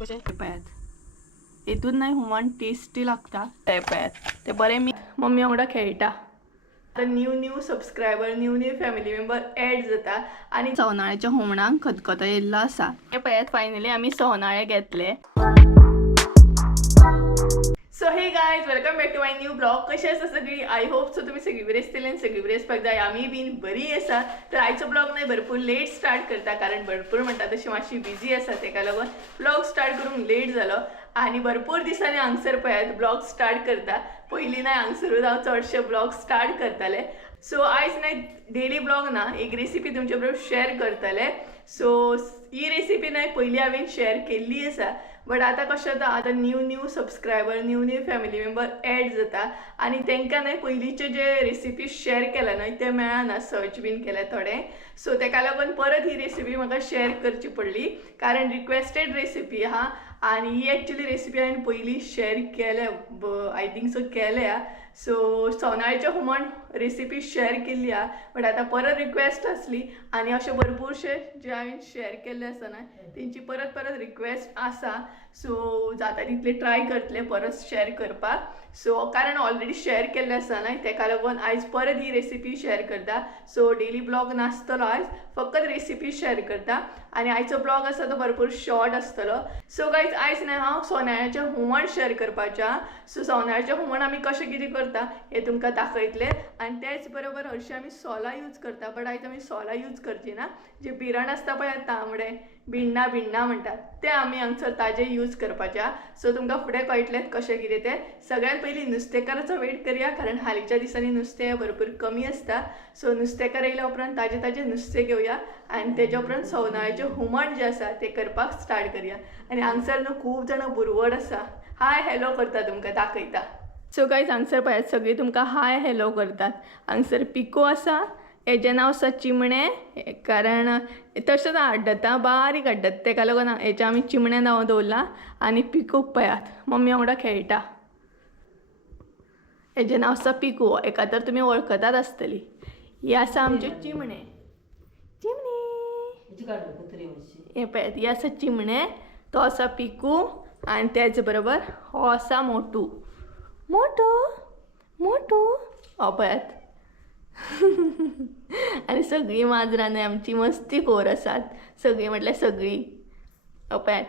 कशें पळयात हितून नाही हुमण टेस्टी लागता ते पळयात ते बरें मी मम्मी वांगडा खेळटा आता new subscriber new family member add जाता आणि सवनाळ्याच्या हुमणाक खतखतो येयल्लो आसा हे पळयात फायनली आमी सवनाळे घेतले. So hey guys welcome back to my new blog. कशें आसा सगळीं? आय होप सो तुमी सगळीं बरी आसतली आनी सगळीं बरी आसपाक जाय. आमी बीन बरी आसा. तर आयचो ब्लॉग न्हय भरपूर लेट स्टार्ट करता कारण भरपूर म्हणटा तशी मातशी बिजी आसा तेका लागून ब्लॉग स्टार्ट करूंक लेट जालो आनी भरपूर दिसांनी हांगसर पळयात ब्लॉग स्टार्ट करता. पयलीं न्हय हांगसरूच हांव चडशे ब्लॉग स्टार्ट करताले. सो आयज न्हय डेली ब्लॉग ना एक रेसिपी तुमचे बरोबर शेअर करतले. सो ही रेसिपी न्हय पयलीं हांवें शेअर केल्ली आसा बट आता कशें जाता आतां new subscriber new family member add जाता आनी तांकां न्हय पयलींचे जे रेसिपी शेअर केल्या न्हय ते मेळना सर्च बीन केले थोडे. सो तेका लागून परत ही रेसिपी म्हाका शेअर करची पडली कारण रिक्वेस्टेड रेसिपी आहा आनी ही एक्चुअली रेसिपी हांवें पयलीं शेअर केल्या आय थिंक सो केल्या. सो सवनाळ्याचें हुमण रेसिपी शेअर केल्ली आहा बट आतां परत रिक्वेस्ट आसली आनी अशे भरपूरशे जे हांवें शेअर केल्ले आसा न्हय तेंची परत रिक्वेस्ट आसा. सो जाता तितले ट्राय करतले परत शेअर करपाक. सो कारण ऑलरेडी शेअर केल्ले आसा न्हय तेका लागून आयज परत ही रेसिपी शेअर करता. सो डेली ब्लॉग नासतलो आयज फकत रेसिपी शेअर करता आनी आयचो ब्लॉग आसा तो भरपूर शॉर्ट आसतलो. सो गायज आयज न्हय हांव सवनाळ्याचें हुमण शेअर करपाचें आहा. सो सवनाळ्याचें हुमण आमी कशें कितें करता हें तुमकां दाखयतलें आनी तेच बरोबर हरशीं आमी सोलां यूज करता बट आयज आमी सोलां यूज करची ना. जे बिरण आसता पळय तांबडे भिण्णां म्हणटात ते आमी हांगसर ताजे यूज करपाचे. सो तुमकां फुडें कळटलें कशें कितें तें. सगळ्यात पयलीं नुस्तेकाराचो वेट करया कारण हालींच्या दिसांनी नुस्तें भरपूर कमी आसता. सो नुस्तेकार येयल्या उपरांत ताजें नुस्तें घेवया आनी तेज्या उपरांत सवनाळ्याचें हुमण जें आसा तें करपाक स्टार्ट करया. आनी हांगसर न्हू खूब जाणां बुरवड आसा हाय हॅलो करता तुमकां दाखयता. सो गायज हांगसर पळयात सगळीं तुमकां हाय हॅलो करतात. हांगसर पिको आसा हेजें नांव आसा चिमणें कारण तशेंच हाडटा बारीक हाडटात तेका लागून हेचें आमी चिमणें नांव दवरलां. आनी पिकूक पळयात मम्मी वांगडा खेळटा हेजें नांव आसा पिकू. हेका तर तुमी वळखतात आसतली. ही आसा आमचे चिमणें हे पळयात ही आसा चिमणें तो आसा पिकू आनी तेच बरोबर हो आसा मोटू हो पळयात आनी सगळीं माजरां न्हय आमची मस्ती खोर आसात सगळीं म्हटल्यार सगळीं पळयात.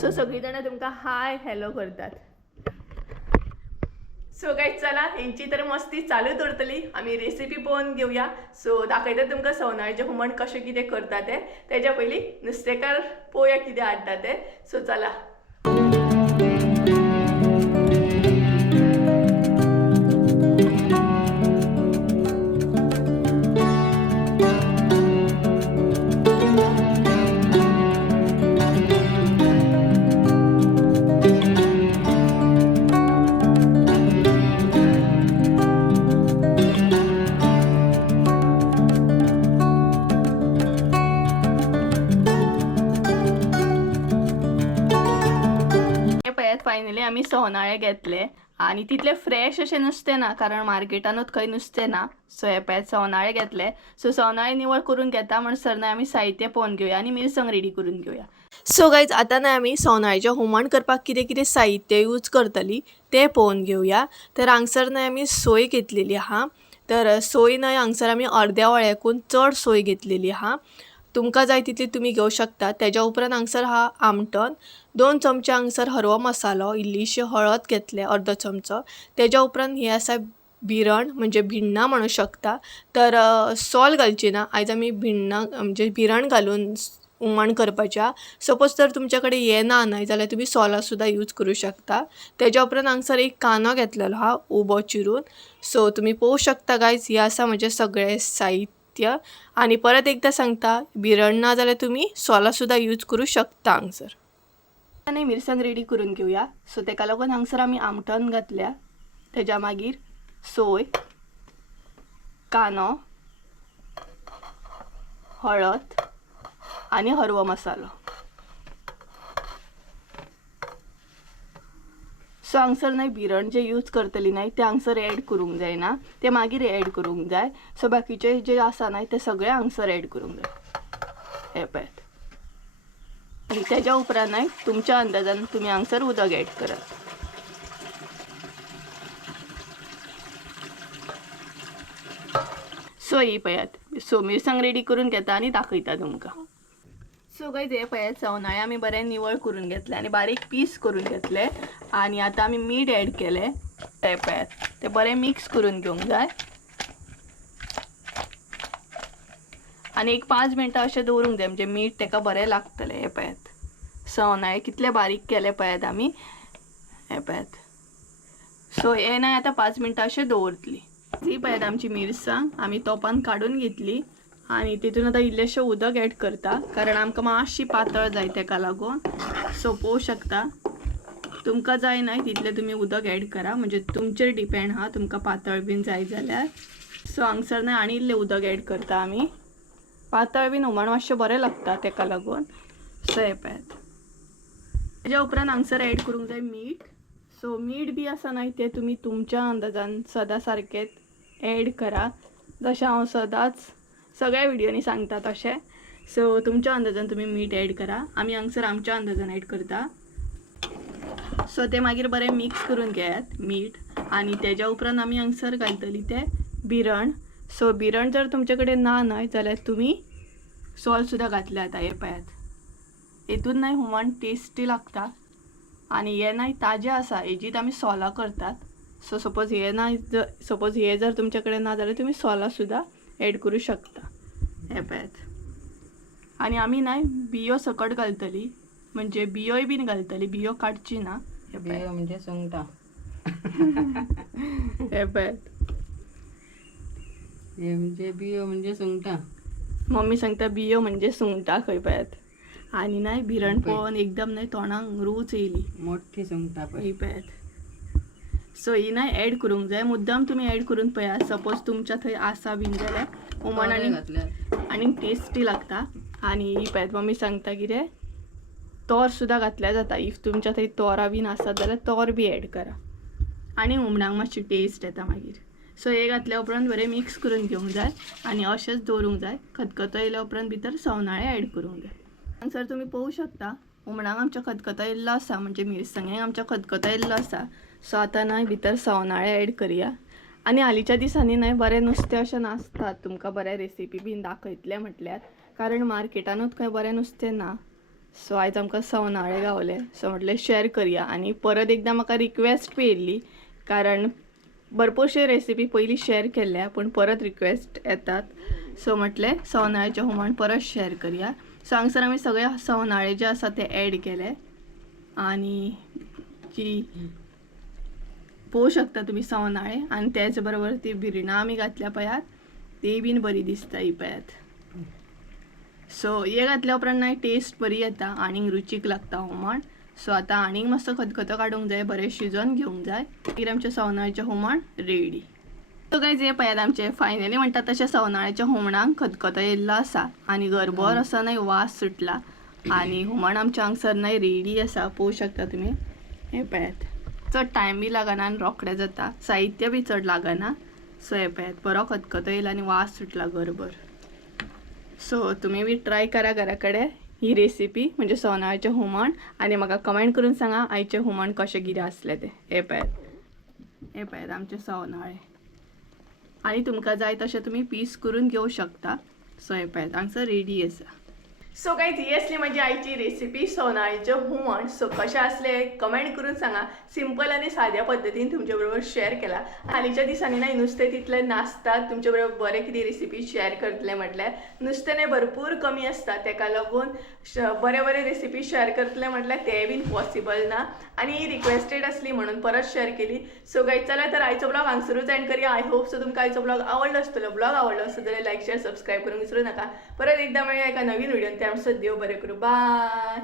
सो सगळीं जाणां तुमकां हाय हॅलो करतात. सो गायज चला हेंची तर मस्ती चालूच उरतली. आमी रेसिपी पळोवन घेवया. सो दाखयता तुमकां सवनाळ्याचें हुमण कशें कितें करता तें. तेज्या पयलीं नुस्तेकार पळोवया कितें हाडटा तें. सो चला फायनली आमी सवनाळे घेतले आनी तितले फ्रेश अशें नुस्तें ना कारण मार्केटानूच खंय नुस्तें ना. सो हे पळयात सवनाळे घेतले. सो सवनाळे निवळ करून घेता म्हणसर न्हय आमी साहित्य पळोवन घेवया आनी मिरसांग रेडी करून घेवया. सो गायज आतां न्हय आमी सवनाळ्याचें हुमण करपाक कितें कितें साहित्य यूज करतली तें पळोवन घेवया. तर हांगसर न्हय आमी सोय घेतलेली आहा. तर सोय न्हय हांगसर आमी अर्द्या वळ्याकून चड सोय घेतलेली आहा. तुमकां जाय तितली तुमी घेवं शकता. तेज्या उपरांत हांगसर आहा आमटण 2 चमचे हांगसर हरवो मसालो इल्लीशी हळद घेतले अर्दो चमचो. तेज्या उपरांत हे आसा बिरण म्हणजे भिण्णां म्हणू शकता. तर सोल घालची ना आयज आमी भिण्णां म्हणजे बिरण घालून हुमण करपाचें. सपोज तर तुमच्या कडेन हें ना न्हय जाल्यार तुमी सोलां सुद्दां यूज करूं शकता. तेज्या उपरांत हांगसर एक कांदो घेतलेलो आहा उबो चिरून. सो तुमी पळोवं शकता गायज हे आसा म्हजें सगळें साहित्य आनी परत एकदां सांगता बिरण ना जाल्यार तुमी सोलां सुद्दां यूज करूं शकता हांगसर. आनी मिरसांग रेडी करून घेवया. सो तेका लागून हांगसर आमी आमटण घातल्या तेज्या मागीर सोय कांदो हळद आनी हरवो मसालो. सो हांगसर न्हय बिरण जे यूज करतली न्हय ते हांगसर ॲड करूंक जायना ते मागीर ॲड करूंक जाय. सो बाकीचे जे आसा न्हय ते सगळे हांगसर ॲड करूंक जाय. हे पळयात आणि त्याच्या उपरांत नाही तुमच्या अंदाजान तुम्ही हांगसर उदक ऍड करात. सो ही पळयात, सो मिरसांग रेडी करून घेता आणि दाखयता तुमकां. सो गाइस हे पळयात सवनाळे आमी बरे निवळ करून घेतले आणि बारीक पीस करून घेतले आणि आता आमी मीठ ऍड केले. ते पळयात ते बरे मिक्स करून घेवंक जाय आणि एक 5 मिनटां अशें दवरूंक जाय म्हणजे मीठ तेका बरें लागतलें. हे पळयात सवनाळे कितले बारीक केले पळयात आमी. हे पळयात सो हे नाही आता 5 मिनटां अशें दवरतली. ही पळयात आमची मिरसांग आमी तोपान काडून घेतली आणि तितून आता इल्लेशें उदक ऍड करता कारण आमकां मातशी पातळ जाय तेका लागून. सो पळोवंक शकता तुमकां जाय नाही तितले तुम्ही उदक ऍड करा म्हणजे तुमचेर डिपेंड हा तुमकां पातळ बीन जाय जाल्यार. सो हांगसर नाही आनी इल्लें उदक ऍड करता आमी. पातळ बीन हुमण मातशें बरें लागता तेका लागून. सो हे पळयात तेज्या उपरांत हांगसर ऍड करूंक जाय मीठ. सो मीठ बी आसा नाही ते तुम्ही तुमच्या अंदाजान सदां सारकें ऍड करा जशें हांव सदांच सगळ्या व्हिडिओनी सांगता तशें. सो तुमच्या अंदाजान तुम्ही मीठ ऍड करा. आमी हांगसर आमच्या अंदाजान ऍड करता. सो ते मागीर बरें मिक्स करून घेयात मीठ आणि तेज्या उपरांत आमी हांगसर घालतली ते भिरण. सो भिरण जर तुमचे कडेन ना न्हय जाल्यार तुमी सॉल्ट सुद्दां घातले जाता. हे पळयात हेतून नाही हुमण टेस्टी लागता आणि हे नाही ताजें आसा हेजीत आमी सोलां करतात. सो सपोज हे ना सपोज हे जर तुमचे कडेन ना जाल्यार तुमी सोलां सुद्दां ऍड करूं शकता. हे पळयात आणि आमी नाही बियो सकट घालतली म्हणजे बियोय बीन घालतली, बियो काडची ना. बियो म्हणजे सुंगटां. हे पळयात हे म्हणजे बियो म्हणजे सुंगटां. मम्मी सांगता बियो म्हणजे सुंगटां खंय पळयात आणि नाही भिरण पळोवन एकदम नाही तोंडाक रूच येयली. मोठी सुंगटां पळय. ही पळयात सो ही नाही ऍड करूंक जाय मुद्दाम तुम्ही ऍड करून पळयात. सपोज तुमच्या थंय आसा बीन जाल्यार हुमण आनी टेस्टी लागता. आणि ही पळयात मम्मी सांगता कितें तोर सुद्दां घातल्या जाता. इफ तुमच्या थंय तोरां बीन आसत जाल्यार तोर बी ऍड करा आणि हुमणाक मातशी टेस्ट येता मागीर. सो हे घातल्या उपरांत बरें मिक्स करून घेवंक जाय आणि अशेंच दवरूंक जाय. खतखतो येयल्या उपरांत भितर सवनाळे ऍड करूंक जाय. हांगसर तुम्ही पळोवंक शकता हुमणाक आमच्या खतखतो येयल्लो आसा म्हणजे मिरसांगेक आमच्या खतखतो येयल्लो आसा. सो आतां ना भितर सवनाळे ऍड करया. आणि हालींच्या दिसांनी नाही बरें नुस्तें अशें नासतात तुमकां बरें रेसिपी बीन दाखयतले म्हटल्यार कारण मार्केटानूच खंय बरें नुस्तें ना. सो आयज आमकां सवनाळे गावले. सो म्हटलें शेअर करया आणि परत एकदा म्हाका रिक्वेस्ट बी येयल्ली कारण भरपूरशे रेसिपी पयलीं शेअर केल्ल्या पण परत रिक्वेस्ट येतात. सो म्हटलें सवनाळेचें हुमण परत शेअर करया. सो हांगसर आमी सगळे सवनाळे जे आसा ते ऍड केले आणि जी पळोवंक शकता तुम्ही सवनाळे आणि त्याच बरोबर ती भिरणां आमी घातल्या पळयात ती बीन बरी दिसता. ही पळयात सो हे घातल्या उपरांत नाही टेस्ट बरी येता आनीक रुचीक लागता हुमण. सो आतां आनीक मातसो खतखतो काडूंक जाय बरें शिजोवन घेवंक जाय मागीर आमचें सवनाळेचें हुमण रेडी. सो गायज हे पळयात आमचे फायनली म्हणटा तशें सवनाळेच्या हुमणाक खतखतो येयल्लो आसा आणि गरबर असो नाही वास सुटला आणि हुमण आमच्या हांगसर नाही रेडी आसा. पळोवंक शकता तुमी. हे पळयात चड टायम बी लागना आनी रोखडें जाता. साहित्य बी चड लागना. सो हे पळयात बरो खतखतो येयला आनी वास सुटला गरबर. सो तुम्ही बी ट्राय करा घरा कडेन ही रेसिपी म्हणजे सवनाळेचें हुमण आणि म्हाका कमेंट करून सांगा आयचें हुमण कशें कितें आसलें तें. हे पळयात आमचे सवनाळे आणि तुमकां जाय तशें तुम्ही पीस करून घेवं शकता. सो हे पळयात हांगसर रेडी आसा. सो गाइज ही असली माझी आईची रेसिपी सवनाळेचें हुमण. सो कशें आसलें कमेंट करून सांगा. सिंपल आणि साद्या पद्दतीन तुमचे बरोबर शेअर केला. हालींच्या दिसांनी नाही नुस्तें तितलें नासतात तुमचे बरोबर बरें कितें रेसिपी शेअर करतले म्हटल्यार नुस्तें नाही भरपूर कमी आसता तेका लागून बरे रेसिपी शेअर करतले म्हटल्यार ते बीन पॉसिबल ना आणि ही रिक्वेस्टेड असली म्हणून परत शेअर केली. सो गाइज चला तर आयचो ब्लॉग हांगसरूच एंड करूया. आय होप सो तुमकां आयचो ब्लॉग आवडलो आसतलो. ब्लॉग आवडलो आसत जाल्यार लायक शेअर सबस्क्राईब करूंक विसरू नका. परत एकदा मेळुया एका नवीन व्हिडिओन. त्यानुसार देव बरें करूं. बाय.